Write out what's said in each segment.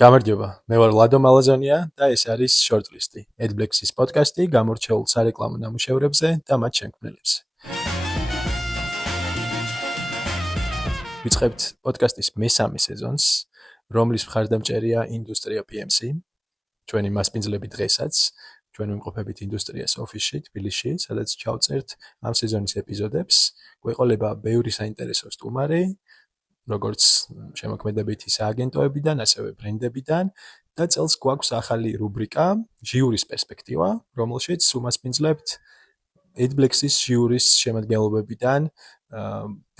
გამარჯობა, მე ვარ ლადო მალაზონია და ეს არის შორტლისტი, AdBlacks-ის პოდკასტი გამორჩეულ სარეკლამო ნამუშევრებზე და მათ შემქმნელებზე. ვიწყებთ პოდკასტის მესამე სეზონს, რომლის მხარდამჭერია ინდუსტრია PMC. ჩვენი მასპინძლები დღესაც ჩვენ ვიმყოფებით ინდუსტრიას ოფისში თბილისში, სადაც ჩავწერთ ამ სეზონის ეპიზოდებს. გვეყოლება ბევრი საინტერესო სტუმარი, როგორც შემოქმედებითი სააგენტოებიდან, ასევე ბრენდებიდან და წელს გვაქვს ახალი რუბრიკა ჟიურის პერსპექტივა, რომელშიც უმასპინძლებთ AdBlacks-ის ჟიურის შემადგენლობებიდან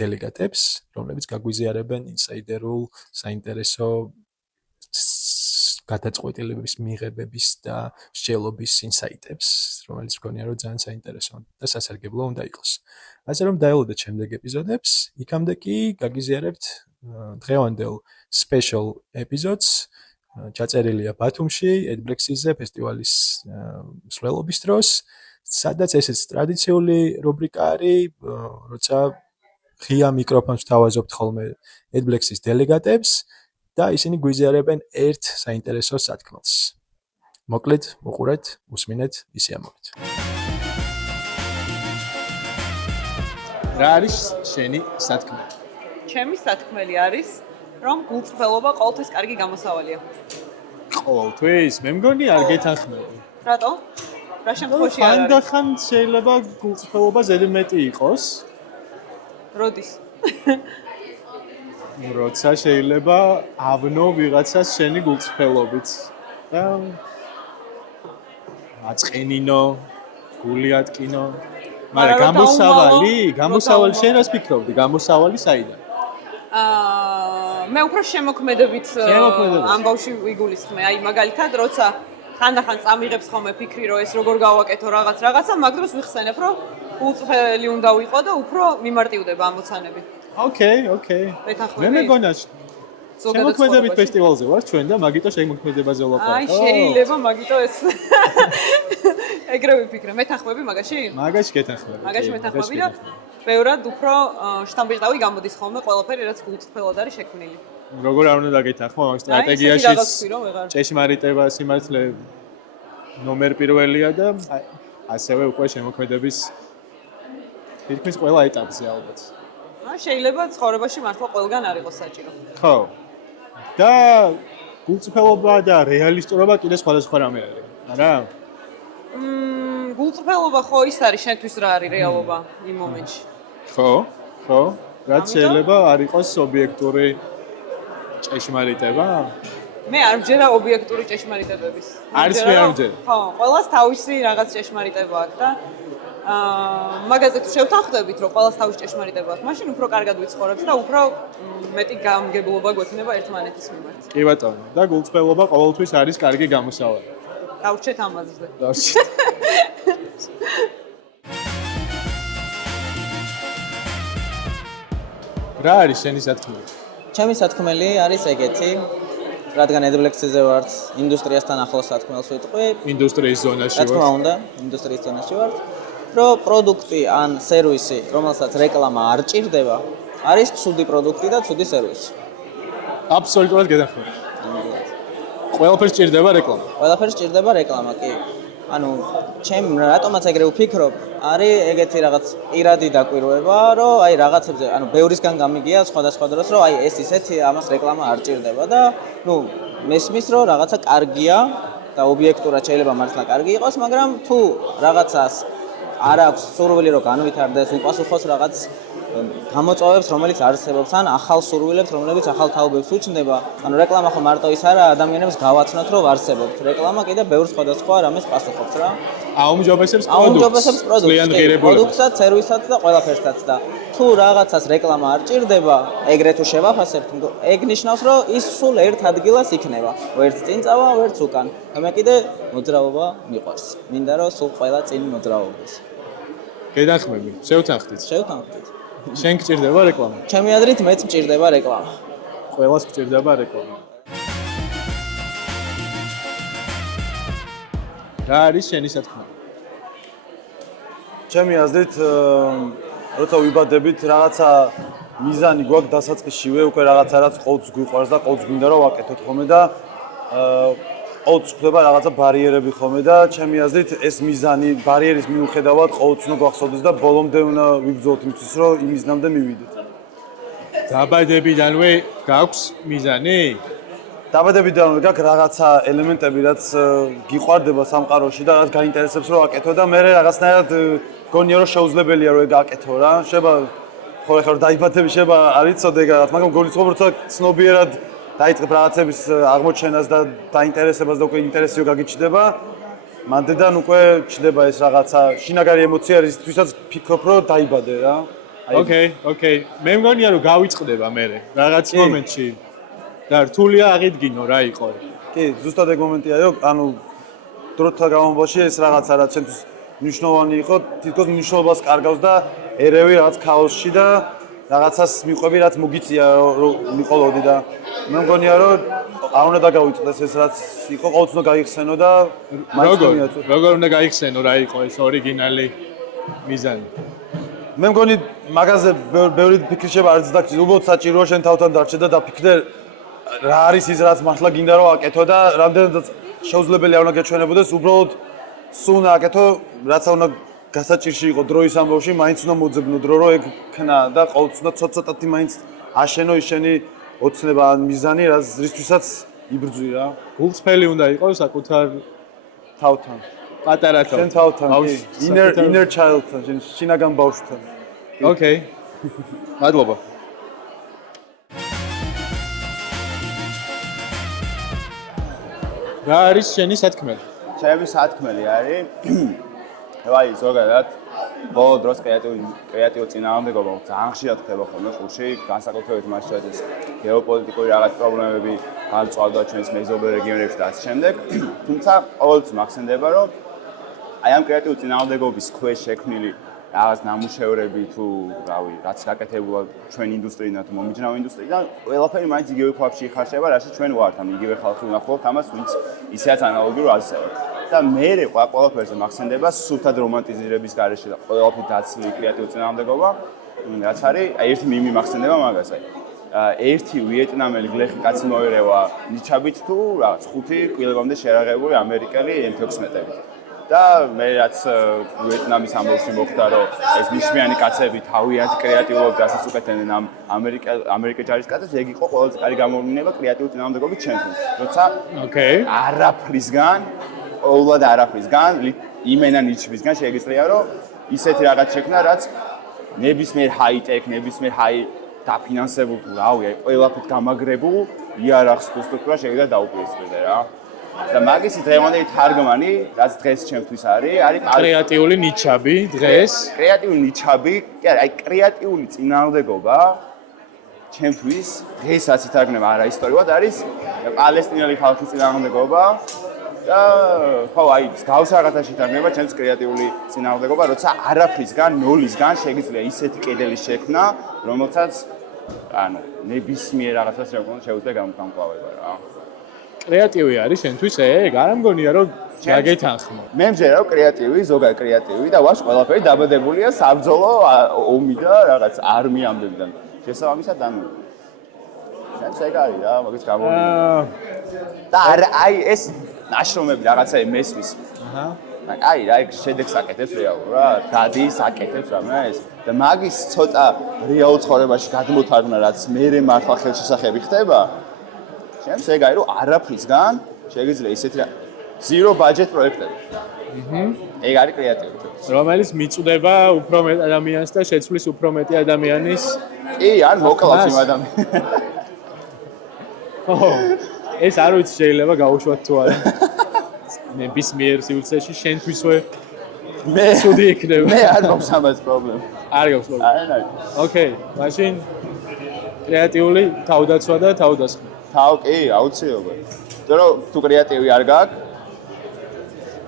დელეგატებს, რომლებიც გაგვიზიარებენ ინსაიდერულ, საინტერესო გადაწყვეტილებების მიღებების და მსჯელობის ინსაიტებს, რომელიც მგონია რომ ძალიან საინტერესო და სასარგებლო უნდა იყოს. ასე რომ დაელოდეთ შემდეგ ეპიზოდებს, იქამდე კი გაგიზიარებთ დღევანდელ special episodes, ჩაწერილია ბათუმში, AdBlacks-ზე ფესტივალის მსვლელობის დროს, სადაც ესეც ტრადიციული რუბრიკა არის, როცა ღია მიკროფონს ვთავაზობთ ხოლმე AdBlacks-ის დელეგატებს და ისინი გვიზიარებენ ერთ საინტერესო სათქმელს. მოკლედ, უყურეთ, უსმინეთ, ისიამოვნეთ. რა არის შენი სათქმელი? ჩემი სათქმელი არის, რომ გულწრფელობა ყოველთვის კარგი გამოსავალია. ყოველთვის? მე მგონი არ გეთანხმები. რატო? რა შემთხვევაში არ არის? ხანდახან შეიძლება გულწრფელობა ზედმეტი იყოს. როდის? როცა შეიძლება ავნო ვიღაცას შენი გულწრფელობით. და აწყენინო, გული ატკინო. მაგრამ გამოსავალი შენ რას ფიქრობდი? გამოსავალი საიდან? მე უფრო შემოქმედებით ამბავში ვიგულისხმე. აი მაგალითად, როცა ხანდახან წამიღებს ხოლმე ფიქრი, რომ ეს როგორ გავაკეთო რაღაცა, მაგ დროს ვიხსენებ, რომ გულწრფელი უნდა ვიყო და უფრო მიმარტივდება ამოცანები. ოკეი. მე მეგონა შემოქმედებით ფესტივალზე ვარ ჩვენ და მაგიტო შემოქმედებაზე ვლაპარაკო. აი შეიძლება მაგიტო ეს ეგრე ვიფიქრე. მეთანხმები მაგაში? მაგაში გეთანხმები. მაგაში მეთანხმები და ბევრად უფრო შტამბილტავი გამოდის ხოლმე ყველაფერი, რაც გულწრფელად არის შექმნილი. როგორ არ უნდა დაგეთანხმო ამ სტრატეგიაში? ჭეშმარიტება, სიმართლე ნომერ პირველია და ასევე უკვე შემოქმედების თითქმის ყველა ეტაპზე ალბათ. შეიძლება ცხოვრებაში მართლა ყველგან არ იყოს საჭირო. ხო. და გულწრფელობა და რეალისტურობა კიდე სხვადასხვა რამე არის, არა? გულწრფელობა ხო ის არის შენთვის რა არის რეალობა იმ მომენტში. ხო. რაც შეიძლება არ იყოს ობიექტური ჭეშმარიტება? მე არ მჯერა ობიექტური ჭეშმარიტებების. არის მე არ მჯერა. ხო, ყველას თავისი რაღაც ჭეშმარიტება აქვს და მაგაზე თუ შევთანხმდებით, რომ ყველას თავისი ჭეშმარიტება აქვს, მაშინ უფრო კარგად ვიცხოვრებთ და უფრო მეტი გამგებლობა გვექნება ერთმანეთის მიმართ. კი ბატონო, და გულწრფელობა ყოველთვის არის კარგი გამოსავალი. დავრჩეთ ამაზე. რა არის შენი სათქმელი? ჩემი სათქმელი არის ეგეთი, რადგან AdBlacks-ზე ვარ, ინდუსტრიასთან ახლოს სათქმელს ვიტყვი. ინდუსტრიის ზონაში ვარ. რა თქმა უნდა, ინდუსტრიის ზონაში ვარ. რომ პროდუქტი ან სერვისი, რომელსაც რეკლამა არ ჭირდება, არის ცუდი პროდუქტი და ცუდი სერვისი. აბსოლუტურად გეთანხმები. ყველაფერს ჭირდება რეკლამა. ყველაფერს ჭირდება რეკლამა, კი. ანუ ჩემ რატომაც ეგრე ვფიქრობ, არის ეგეთი რაღაც პირადი დაკვირვება, რომ აი რაღაცებზე, ანუ ბევრისგან გამიგია სხვადასხვა დროს, რომ აი ეს ისეთი ამას რეკლამა არ ჭირდება და მესმის რომ რაღაცა კარგია და ობიექტურად შეიძლება მართლა კარგი იყოს, მაგრამ თუ რაღაცას არ აქვს სურვილი რომ განვითარდეს, უპასუხოს რაღაც გამოწვევებს, რომელიც არსებობს, ან ახალ სურვილებს, რომლებიც ახალ თაობებს უჩნდება. ანუ რეკლამა ხო მარტო ის არა, ადამიანებს გავაცნოთ, რომ არსებობთ. რეკლამა კიდე ბევრ სხვადასხვა რამეს პასუხობს რა. აუმჯობესებს პროდუქტსაც, სერვისსაც და ყველაფერსაც და თუ რაღაცას რეკლამა არ ჭირდება, ეგრე თუ შევაფასებთ, ეგ ნიშნავს, რომ ის სულ ერთ ადგილას იქნება. ვერც წინ წავა, ვერც უკან. მე კიდე მოძრაობა მიყვარს. მინდა რომ სულ ყველა წინ მოძრაობდეს. გეთანხმები. შევთანხმდით. შენ გჭირდება რეკლამა? ჩემი აზრით მეც მჭირდება რეკლამა. ყველას გჭირდება რეკლამა. რა არის შენი სათქმელი? ჩემი აზრით, როცა ვიბადებით, რაღაცა მიზანი გვაქვს დასაწყისშივე, უკვე რაღაცა რაც ყოველთვის გვიყვარს და ყოველთვის გვინდა რომ ვაკეთოთ ხოლმე და ყოველთვის ხდება რაღაცა ბარიერები ხოლმე და ჩემი აზრით ეს მიზანი ბარიერის მიუხედავად ყოველთვის უნდა გვახსოვდეს და ბოლომდე უნდა ვიბრძოლოთ იმისთვის რომ იმ მიზნამდე მივიდეთ. დაბადებიდანვე გაქვს მიზანი? დაბადებიდანვე გაქვს რაღაცა ელემენტები, რაც გიყვარდება სამყაროში და რაც გაინტერესებს რომ აკეთო და მე რაღაცნაირად გონია რომ შეუძლებელია რომ ეგ აკეთო რა. შეიძლება ხო ეხლა რომ დაიბადები შეიძლება არ იცოდე რაღაც, მაგრამ გულისხმობ როცა ცნობიერად დაიწყებ რაღაცების აღმოჩენას და დაინტერესებას და უკვე ინტერესიო გაგიჩნდება, მანდედან უკვე ჩნდება ეს რაღაცა შინაგანი ემოცია, რისთვისაც ფიქრობ რომ დაიბადე რა. ოკეი. მე მგონია რომ გავიწყდება მე რაღაც მომენტში და რთულია აღიდგინო რა იყო. კი, ზუსტად ეგ მომენტია, რომ ანუ დროთა განმავლობაში ეს რაღაცა რაც ჩემთვის მნიშვნელოვანი იყო, თითქოს მნიშვნელობას კარგავს და ერევი რაღაც ქაოსში და რაღაცას მიყვები, რაც მოგიწია რომ მიყოლოდი და მე მგონია რომ არ უნდა დაგავიწყდეს ეს რაც იყო, ყოველთვის უნდა გაიხსენო და როგორ უნდა გაიხსენო რა იყო ეს ორიგინალი მიზანი? მე მგონი მაგაზე ბევრი ფიქრი შეიძლება არ ძდაკჩი, უბრალოდ საჭიროა შენ თავთან დარჩე და დაფიქრდე რა არის ის რაც მართლა გინდა რომ აკეთო და რამდენადაც შეუძლებელი არ უნდა გეჩვენებოდეს, უბრალოდ სულ უნდა აკეთო, რაც უნდა გასაჭირში იყო დროის ამბავში, მაინც უნდა მოძებნო დრო რომ ეგ ქნა და ყოველთვის უნდა ცოტ-ცოტათი მაინც აშენო ისენი ოცნება ან მიზანი, რისთვისაც იბრძვი რა. გულწრფელი უნდა იყოს საკუთარ თავთან. პატარა თავთან. შენ თავთან, inner child-თან, შინაგან ბავშვთან. ოკეი. მადლობა. რა არის შენი სათქმელი? ჩემი სათქმელი არის აი ზოგადად ბოლო დროს კრეატიულ წინააღმდეგობა ძალიან ხშირად ხდება ხოლმე ხუში, განსაკუთრებით მას შეეძლოს გეოპოლიტიკური რაღაც პრობლემები განწყალდა ჩვენს მეზობელ რეგიონებში და ასე შემდეგ. თუმცა ყოველთვის მახსენდება, რომ აი ამ კრეატიულ წინააღმდეგობის ქვეშ შექმნილი რაღაც ნამუშევრები თუ რავი, რაც გაკეთებულა ჩვენ ინდუსტრიიდან თუ მომიჯნავ ინდუსტრიიდან, ყველაფერი მაინც იგივე ქვაბში იხარშება, რაშიც ჩვენ ვართ, ანუ იგივე ხალხი ვნახავთ ამას, ვინც ისეაც ანალოგიურ აზრს. და მე ყველაფერზე მახსენდება სულთად რომანტიზირების გარეშე და ყველაფერი დაცლილი კრეატიულ წინააღმდეგობა, რაც არის ერთი მიმი მახსენდება მაგას აი. ერთი ვიეტნამელი გლეხი კაცი მოერევა ნიჩაბით თუ რაღაც 5 კილომდე შერაღებული ამერიკელი M16-ებით. და მე რაც ვიეტნამის ამბავში მოხდა რომ ეს ნიშნიანი კაცები თავიანთ კრეატიულობ დასას უკეთებდნენ ამ ამერიკელ ჯარისკაცებს, ეგ იყო ყველაზე კარგი გამოვლინება კრეატიული წინააღმდეგობის ჩემთვის. როცა არაფრისგან, ყოველად არაფრისგან, იმენა ნიჩბისგან შეგიძლია რომ ისეთი რაღაც შექმნა, რაც ნებისმიერ ჰაი-ტექ, ნებისმიერ ჰაი დაფინანსებულ თუ რავი, აი ყველაფრით გამაგრებულ იარაღს თუ სტრუქტურა შეიძლება დაუპირისპირდე რა. და მაგისი დღევანდელი თარგმანი, რაც დღეს ჩემთვის არის კრეატიული ნიჩაბი დღეს. კრეატიული ნიჩაბი, კი არა, აი კრეატიული წინააღმდეგობა ჩემთვის დღესაც ითარგმნება არა ისტორიულად არის პალესტინელი ხალხის წინააღმდეგობა და ხო აი გავს რაღაცაში ითარგმნება ჩემს კრეატიული წინააღმდეგობა, როცა არაფრისგან, ნოლისგან შეგიძლია ისეთი კედელი შექმნა, რომელსაც ანუ ნებისმიერ რაღაცას შეუძლია გამკლავება რა. კრეატივი არის შენთვის ეგ? არ მგონია რომ გაგეთანხმო. მე მჯერა რომ კრეატივი, ზოგადად კრეატივი და ვаш ყველაფერი დაბადებულია საბრძოლო ომი და რაღაც არმიამდიდან. შესაბამისად ანუ შენც ეგ არის რა, მაგის გამოვლენა. და აი ეს ნაშრომები რაღაცა მესმის. აჰა. აი რა ეგ შედეგს აკეთებს რეალურად, დადის აკეთებს რამეს და მაგის ცოტა რეალურ ცხოვრებაში გადმოთარგმნა, რაც მე მართლა ხელშესახები ხდება. ჩემს ეგ არის რომ არაფრისგან შეგიძლია ისეთი zero budget პროექტები. ეგ არის კრეატიული. რომელიც მიწვდება უფრო მეტ ადამიანს და შეცვლის უფრო მეტი ადამიანის კი, ან მოკლავს იმ ადამიანს. ეს არ ვიცი შეიძლება გაუშვათ თუ არა. ნებისმიერ სივრცეში შენთვისვე მე ცუდი იქნება. მე არ მაქვს ამას პრობლემა. არ გაქვს პრობლემა. არა. ოკეი, მაშინ კრეატიული თავდაცვა და თავდასხმა. კი, აუცილებლად. იმიტომ თუ კრეატივი არ გაქვს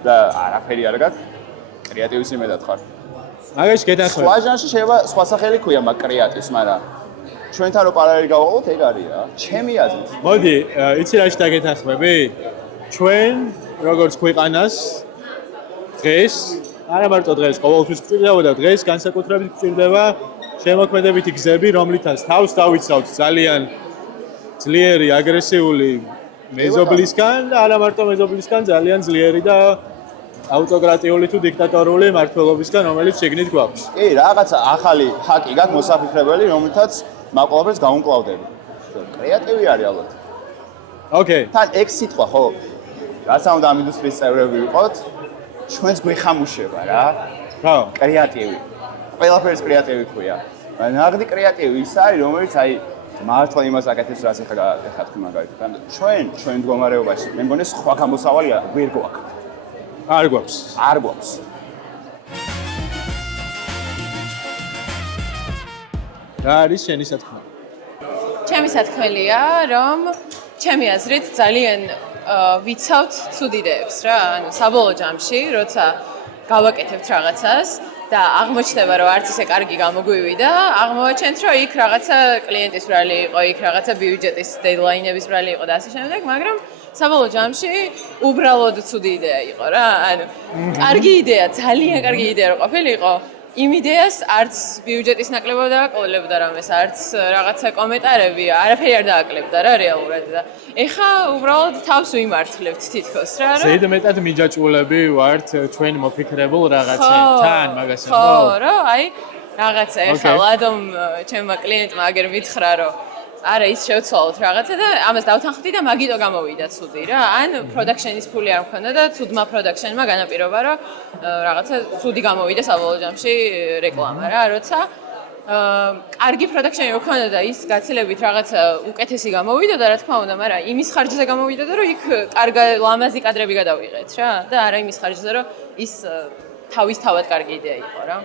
და არაფერი არ გაქვს, კრეატივის იმედად ხარ. მაგაში გეთანხმები. სხვა ჟანრში შეიძლება სხვა სახელი ქვია მაგ კრეატივს, მაგრამ ჩვენთან რო პარალელი გავაყოლოთ, ეგ არის რა. ჩემი აზრით. მოდი, იცი რაში დაგეთანხმები? ჩვენ როგორც ქვეყანას დღეს, არა მარტო დღეს, ყოველთვის გვჭირდება და დღეს განსაკუთრებით გვჭირდება შემოქმედებითი გზები, რომლითაც თავს დავიცავთ ძალიან ძლიერი, აგრესიული მეზობლისგან და არა მარტო მეზობლისგან ძალიან ძლიერი და ავტოკრატიული თუ დიქტატორული მართლობისგან, რომელიც შეგნით გვაქვს. კი, რაღაცა ახალი ჰაკი გაქვს მოსაფიქრებელი, რომელთაც მაყურებელს გაუმკლავდები. კრეატივი არის ალბათ. ოკეი. თან ეგ სიტყვა ხო? რაცა უნდა ამ ინდუსტრიის წევრები ვიყოთ, ჩვენს გვეხამუშება რა. ხო. კრეატივი. ყველაფერს კრეატივი ქვია. ნაღდი კრეატივი ის არის, რომელიც აი მართლა იმას აკეთებს, რაც ეხა თქვი მაგალითად. ჩვენ მდგომარეობაში მე მგონი სხვა გამოსავალი ვერ გვაქვს. არ გვაქვს. არ გვაქვს. რა არის შენი სათქმელი? ჩემი სათქმელია, რომ ჩემი აზრით ძალიან ვიცავთ ცუდ იდეებს რა, ანუ საბოლოო ჯამში, როცა გავაკეთებთ რაღაცას და აღმოჩნდება, რომ არც ისე კარგი გამოგვივიდა, აღმოვაჩენთ, რომ იქ რაღაცა კლიენტის ბრალი იყო, იქ რაღაცა ბიუჯეტის დედლაინების ბრალი იყო და ასე შემდეგ, მაგრამ საბოლოო ჯამში უბრალოდ ცუდი იდეა იყო რა, ანუ კარგი იდეა, ძალიან კარგი იდეა რო ყოფილიყო. იმ იდეას არც ბიუჯეტის ნაკლებად დააკლებდა რამეს, არც რაღაცა კომენტარები, არაფერი არ დააკლებდა რა რეალურად და ეხა უბრალოდ თავს ვიმართლებთ თითქოს რა. ზედმეტად მიჯაჭვულები ვართ ჩვენ მოფიქრებულ რაღაცებთან, მაგას ხო, რა, აი რაღაცა ეხა ლადომ ჩემმა კლიენტმა აგერ მითხრა, რომ არა ის შევცვალოთ რაღაცა და ამას დავთანხმდი და მაგიტო გამოვიდა ცუდი რა. ან პროდაქშენის ფული არ მქონდა და ცუდმა პროდაქშენმა განაპირობა, რომ რაღაცა ცუდი გამოვიდა საბოლოო ჯამში რეკლამა რა, როცა კარგი პროდაქშენი მქონდა და ის გაცილებით რაღაცა უკეთესი გამოვიდა და რა თქმა უნდა, მაგრამ იმის ხარჯზე გამოვიდა და რომ იქ კარგი ლამაზი კადრები გადავიღეთ რა და არა იმის ხარჯზე, რომ ის თავისთავად კარგი იდეა იყო რა.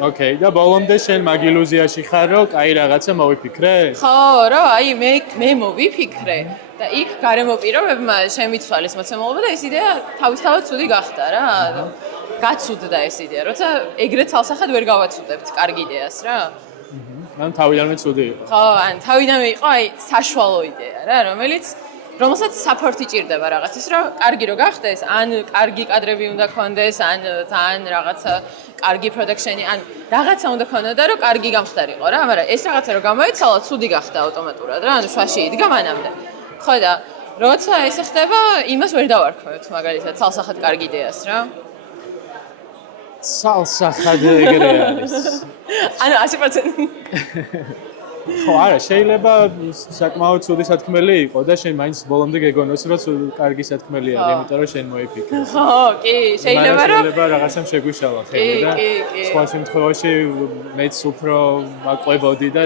ოკეი, და ბოლომდე შენ მაგ ილუზიაში ხარ, რომ კაი რაღაცა მოვიფიქრე? ხო, რა, აი მე მოვიფიქრე და იქ გარემო პირობებმა შემიცვალეს მოცემულობა და ეს იდეა თავისთავად ცუდი გახდა რა. გაცუდდა ეს იდეა, როცა ეგრეთ ცალსახად ვერ გავაცუდებთ კარგი იდეას რა. ან თავიდანვე ცუდი იყო. ხო, ან თავიდანვე იყო აი საშუალო იდეა რა, რომელსაც საფორტი ჭირდება რაღაცის, რომ კარგი რო გახდეს, ან კარგი კადრები უნდა გქონდეს, ან რაღაცა კარგი პროდაქშენი, ან რაღაცა უნდა გქონოდა, რომ კარგი გამხდარიყო რა, მაგრამ ეს რაღაცა რო გამოეცალა, ცუდი გახდა ავტომატურად რა, ანუ შვაში იდგა მანამდე. ხო და როცა ეს ხდება, იმას ვერ დავარქმევთ, მაგალითად, ცალსახად კარგი იდეას რა. ცალსახად ეგრე არის. ანუ 100%. ხო, არა, შეიძლება საკმაოდ ცუდი სათქმელი იყო და შენ მაინც ბოლომდე გეგონოს, რომ კარგი სათქმელი არის, იმიტომ რომ შენ მოიფიქრე. ხო, კი, შეიძლება რომ შეიძლება რაღაცამ შეგვიშალა ხელი და სხვა შემთხვევაში მეც უფრო მაყვებოდი და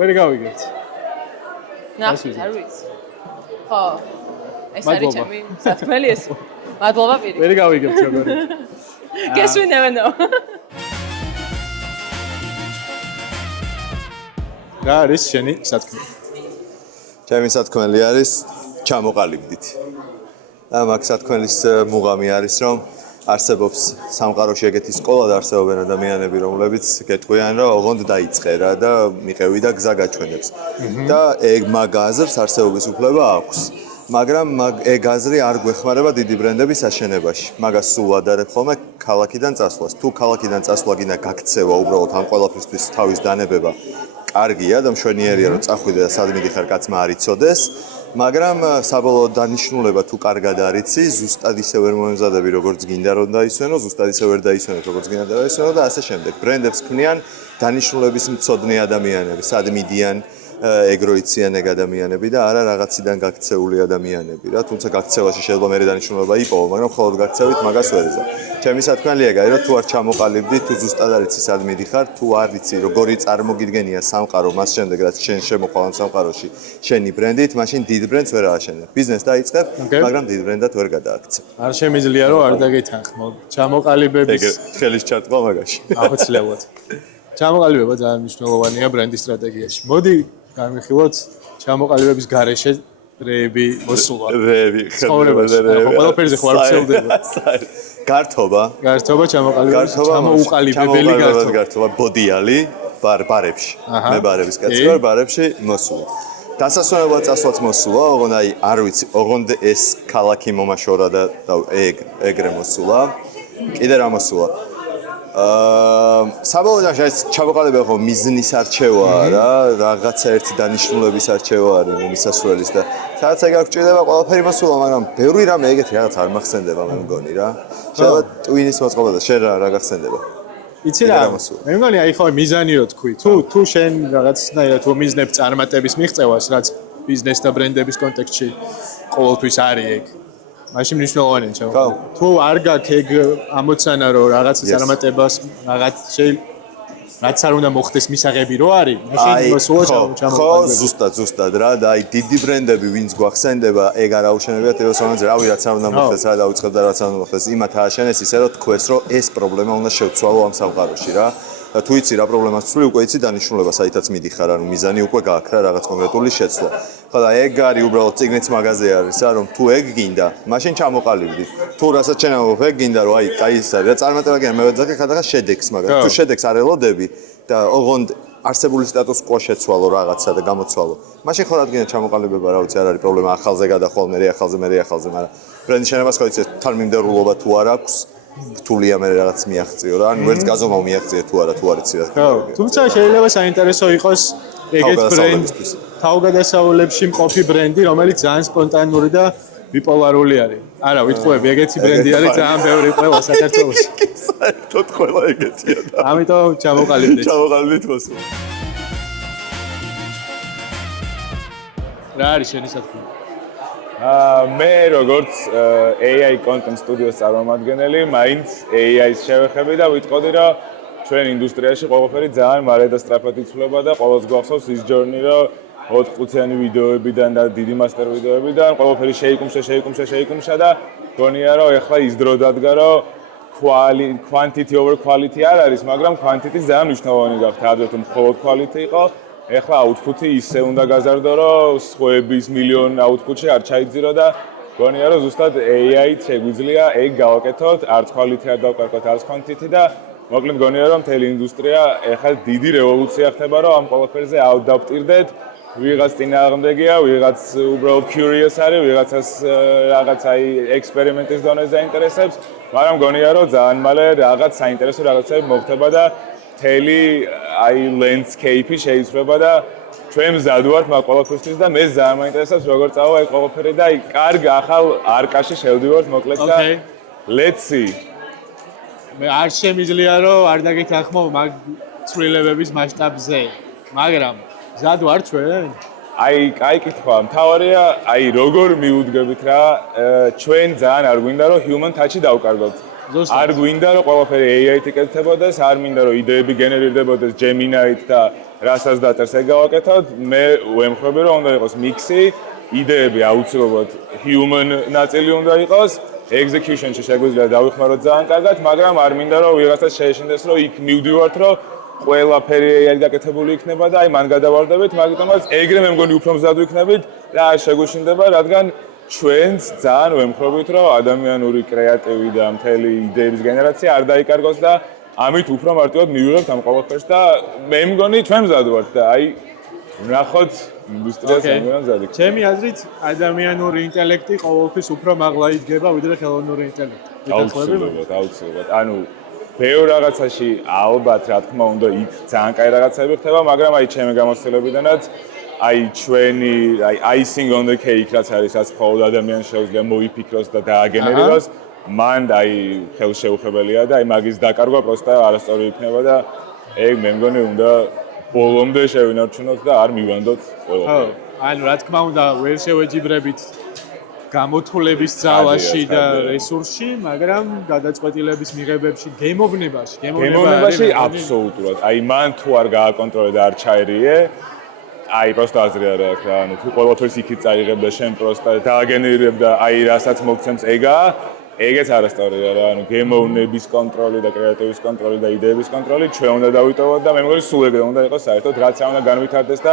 ვერ გავიგებთ. ნახეთ, არ ვიცი. ხო. ეს არის ჩემი სათქმელი ეს. მადლობა პირი. ვერ გავიგებთ როგორი. Guess we never know. რა არის შენი სათქმელი? ჩემი სათქმელი არის ჩამოყალიბდით. და მაგ სათქმელის მუღამი არის, რომ არსებობს სამყაროში ეგეთი სკოლა და არსებობენ ადამიანები, რომლებიც გეტყვიან, რომ ოღონდ დაიწყე რა და მიყევი და გზა გაჩვენებს. და ეგ მაგ აზრს არსებობის უფლება აქვს. მაგრამ ეგ აზრი არ გვეხმარება დიდი ბრენდების აშენებაში. მაგას სულ ადარებ ხოლმე ქალაქიდან წასვლას. თუ ქალაქიდან წასვლა გინდა გაქცევა უბრალოდ ამ ყველაფრისთვის თავის დანებება. კარგია და მშვენიერია რომ წახვიდე და სად მიდიხარ კაცმა არ იცოდეს, მაგრამ საბოლოო დანიშნულება თუ კარგად არიცი, ზუსტად ისე ვერ მოემზადები როგორც გინდა რომ დაისვენო, ზუსტად ისე ვერ დაისვენებ როგორც გინდა დაისვენო და ასე შემდეგ. ბრენდებს ქმნიან დანიშნულების მცოდნე ადამიანები, სად მიდიან ეგროიციან ეგ ადამიანები და არა რაღაციდან გაქცეული ადამიანები რა, თუმცა გაქცევაში შეიძლება მერე დანიშნულება იპოვო, მაგრამ მხოლოდ გაქცევით მაგას ვერ ეძახ. ჩემი სათქმელი ეგაა, რომ თუ არ ჩამოყალიბდი, თუ ზუსტად არ იცი სად მიდიხარ, თუ არ იცი როგორი წარმოგიდგენია სამყარო, მას შემდეგ რაც შენ შემოყვალ ამ სამყაროში შენი ბრენდით, მაშინ დიდ ბრენდს ვერ ააშენებ. ბიზნესს დაიწყებ, მაგრამ დიდ ბრენდად ვერ გადააქცევ. არ შემიძლია რომ არ დაგეთანხმო. ჩამოყალიბების ხელის ჩარტყვა მაგაში. აუცილებლად. ჩამოყალიბება ძალიან მნიშვნელოვანია ბრენდის სტრატეგიაში. მოდი გამიხილოთ ჩამოყალიბების გარეშე რეები მოსულა. რეები, ცხოვრებაში. ყველაფერზე ხო არ ვცელდება. გართობა ჩამოყალიბების ჩამოუყალიბებელი გართობა ბოდიალი ბარებში. მე ბარების კაცი ვარ, ბარებში მოსულა. დასასვენებლად წასვლაც მოსულა, ოღონდ აი არ ვიცი, ოღონდ ეს ქალაქი მომაშორა და ეგრე მოსულა. კიდე რა მოსულა? საბოლოოდ ეს ჩამოყალიბება ხო მიზნის არჩევაა რა, რაღაცა ერთი დანიშნულების არჩევა არის მისასვლელის და სადაც ეგ არ გჭირდება ყველაფერი მოსულა, მაგრამ ბევრი რამე ეგეთი რაღაც არ მახსენდება მე მგონი რა. შეიძლება ტვინის მოწყობა და შენ რა გახსენდება? იცი რა, მე მგონი აი ხო მიზანი რო თქვი, თუ შენ რაღაცნაირად ვმიზნებ წარმატების მიღწევას, რაც ბიზნეს და ბრენდების კონტექსტში ყოველთვის არის ეგ. მაშინ მნიშვნელოვანია ჩემო. თუ არ გაქვს ეგ ამოცანა რომ რაღაც წარმატებას რაღაც რაც არ უნდა მოხდეს მისაღები რო არის, მაშინ მოსულა ხო, ზუსტად რა და აი დიდი ბრენდები ვინც გვახსენდება, ეგ არ აუშენებიათ ევასონანზე, რავი რაც არ უნდა მოხდეს, რა დაუწყებ და რაც არ უნდა მოხდეს, იმათ ააშენეს ისე რომ თქვეს რომ ეს პრობლემა უნდა შევცვალო ამ სამყაროში რა. და თუ იცი რა პრობლემას ცვლი, უკვე იცი დანიშნულება, საითაც მიდიხარ, ანუ მიზანი უკვე გააქვს რა რაღაც კონკრეტული შეცვლა. ხო და ეგ არის უბრალოდ ციგნიც მაღაზია არის რა, რომ თუ ეგ გინდა, მაშინ ჩამოყალიბდი. თუ რასაც შენ ამბობ, ეგ გინდა რომ აი, კაი ის არის, რა წარმატება გინდა, მე ვეძახე ხადაღა შედეგს, მაგრამ თუ შედეგს არ ელოდები და ოღონდ არსებული სტატუს quo შეცვალო რაღაცა და გამოცვალო. მაშინ ხო რადგან ჩამოყალიბება, რა ვიცი, არ არის პრობლემა, ახალზე გადახვალ, მე ახალზე, მაგრამ ბრენდის შენებას ხო იცი, თანმიმდევრულობა თუ არ აქვს რთულია მე რაღაც მიაღწიო რა, ანუ ვერც გაზომა მიაღწიე თუ არა, თუ არ იცი რა. თუმცა შეიძლება საინტერესო იყოს ეგეთ ბრენდი, თავგადასავლებში მყოფი ბრენდი, რომელიც ძალიან სპონტანური და ბიპოლარული არის. არა, ვიტყუები, ეგეთი ბრენდი არის ძალიან ბევრი ყველა საქართველოში. საერთოდ ყველა ეგეთია და ამიტომ ჩამოყალიბდით. ჩამოყალიბდით მოსულ. რა არის შენი სათქმელი? მე როგორც AI content studios წარმომადგენელი, მაინც AI-ს შევეხები და ვიტყოდი, რომ ჩვენ ინდუსტრიაში ყველაფერი ძალიან მალე და სწრაფად იცვლება და ყოველს გვახსოვს ის journey, რომ 4 წუთიანი ვიდეოებიდან და დიდი მასტერ ვიდეოებიდან ყველაფერი შეიკუმშა და გონია, რომ ეხლა ის დრო დადგა, რომ quantity over quality არ არის, მაგრამ quantity ძალიან მნიშვნელოვანი გახდა, ადრე მხოლოდ quality იყო. ეხლა output-ი ისე უნდა გაზარდო, რომ სხვების მილიონ output-ში არ ჩაიძირო და გონია, რომ ზუსტად AI-ით შეგვიძლია ეგ გავაკეთოთ, არც quality არ დავკარგოთ, არც quantity და მოკლედ გონია, რომ მთელი ინდუსტრია ეხლა დიდი რევოლუცია ხდება, რომ ამ ყველაფერზე ავდაპტირდეთ. ვიღაც წინააღმდეგია, ვიღაც უბრალოდ curious არის, ვიღაცას რაღაც აი ექსპერიმენტის დონეზე დაინტერესებს, მაგრამ გონია, რომ ძალიან მალე რაღაც საინტერესო რაღაცები მოხდება და მთელი აი landscape-ი შეიცვლება და ჩვენ მზად ვართ მაგ ყველაფერთვის და მე ძალიან მაინტერესებს როგორ წავა აი ყველაფერი და აი კარგ ახალ არკაში შევდივართ მოკლედ და let's see. მე არ შემიძლია რომ არ დაგეთანხმო მაგ ცვლილებების მასშტაბზე, მაგრამ მზად ვარ ჩვენ? აი კითხვა, მთავარია აი როგორ მიუდგებით რა, ჩვენ ძალიან არ გვინდა რომ human touch-ი დავკარგოთ. არ გვინდა რომ ყველაფერი AI-ით იკეთებოდეს, არ მინდა რომ იდეები გენერირდებოდეს Gemini-ით და რასაც დაწერს ეგ გავაკეთოთ. მე ვემხრობი რომ უნდა იყოს მიქსი, იდეები აუცილებლად human ნაწილი უნდა იყოს, execution-ში შეგვიძლია დავიხმაროთ ძალიან კარგად, მაგრამ არ მინდა რომ ვიღაცას შეეშინდეს რომ იქ მივდივართ რომ ყველაფერი AI-ით გაკეთებული იქნება და აი მან გადავარდებით, მაგიტომაც ეგრე მე მგონი უფრო მზად ვიქნებით და არ შეგვიშინდება, რადგან ჩვენც ძალიან ვემხრობით, რომ ადამიანური კრეატივი და მთელი იდეების გენერაცია არ დაიკარგოს და ამით უფრო მარტივად მივიღებთ ამ ყველაფერს და მე მგონი ჩვენ მზად ვართ და აი ვნახოთ ინდუსტრიას როგორ მზად იქნება. ჩემი აზრით ადამიანური ინტელექტი ყოველთვის უფრო მაღლა იდგება ვიდრე ხელოვნური ინტელექტი. აუცილებლად. ანუ ბევრ რაღაცაში ალბათ რა თქმა უნდა იქ ძალიან კაი რაღაცები ხდება, მაგრამ აი ჩემი გამოცდილებიდანაც აი ჩვენი აი icing on the cake რაც არის, რაც მხოლოდ ადამიანს შეუძლია მოიფიქროს და დააგენერიროს, მან აი ხელშეუხებელია და აი მაგის დაკარგვა პროსტა არასწორი იქნება და ეგ მე მგონი უნდა ბოლომდე შევინარჩუნოთ და არ მივანდოთ ყველაფერი. ანუ რა თქმა უნდა ვერ შევეჯიბრებით გამოთვლების ძალაში და რესურსში, მაგრამ გადაწყვეტილების მიღებებში, გემოვნებაში აბსოლუტურად. აი მან თუ არ გააკონტროლე და არ ჩაერიე, აი პროსტა აზრი არ აქვს რა, ანუ თუ ყველაფერს იქით წაიღებ და შენ პროსტა დააგენერირებ და აი რასაც მოგცემს ეგეც არასწორია რა, ანუ გემოვნების კონტროლი და კრეატივის კონტროლი და იდეების კონტროლი ჩვენ უნდა დავიტოვოთ და მე მგონი სულ ეგრე უნდა იყოს საერთოდ, რაც არ უნდა განვითარდეს და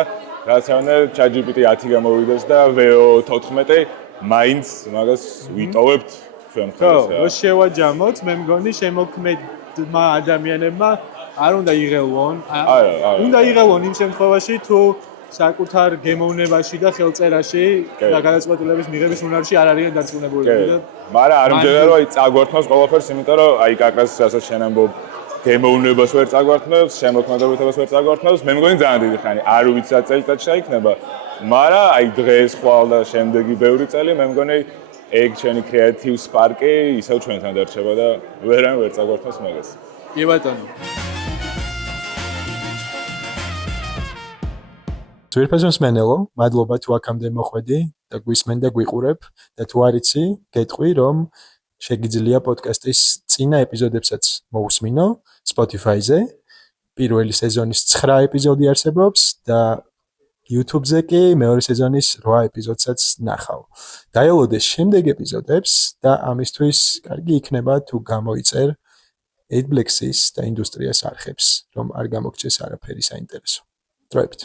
რაც არ უნდა ChatGPT 10 გამოვიდეს და VO 14 მაინც მაგას ვიტოვებთ ჩვენ მხარეს რა. ხო, შევაჯამოთ, მე მგონი შემოქმედმა ადამიანებმა არ უნდა იღელვონ. უნდა იღელვონ იმ შემთხვევაში თუ საკუთარ გემოვნებაში და ხელწერაში და გადაწყვეტილების მიღების უნარში არ არიან დარწმუნებულები და მაგრამ არ მჯერა რომ აი წაგვართმას ყველაფერს, იმიტომ რომ აი კაკას რასაც შენ ამბობ გემოვნებას ვერ წაგვართმევს, შემოქმედებითებას ვერ წაგვართმევს, მე მგონი ძალიან დიდი ხანი არ ვიცი რა წელიწადში იქნება, მაგრამ აი დღეს ხვალ და შემდეგი ბევრი წელი მე მგონი ეგ ჩვენი კრეატივ სპარკი ისევ ჩვენთან დარჩება და ვერან ვერ წაგვართმევს მაგას. კი ბატონო. ძვირფასოს მენელო, მადლობა თუ აქამდე მოხვედი და გვისმენ და გვიყურებ და თუ არ იცი, გეტყვი რომ შეგიძლია პოდკასტის წინა ეპიზოდებსაც მოусმინო Spotify-ზე. პირველი სეზონის 9 ეპიზოდი არსებობს და YouTube-ზე კი მეორე სეზონის 8 ეპიზოდსაც ნახავ. დაელოდე შემდეგ ეპიზოდებს და ამისთვის კარგი იქნება თუ გამოიწერ Adblexis და ინდუსტრიას არხებს, რომ არ გამოგჩეს არაფერი საინტერესო. დროებით.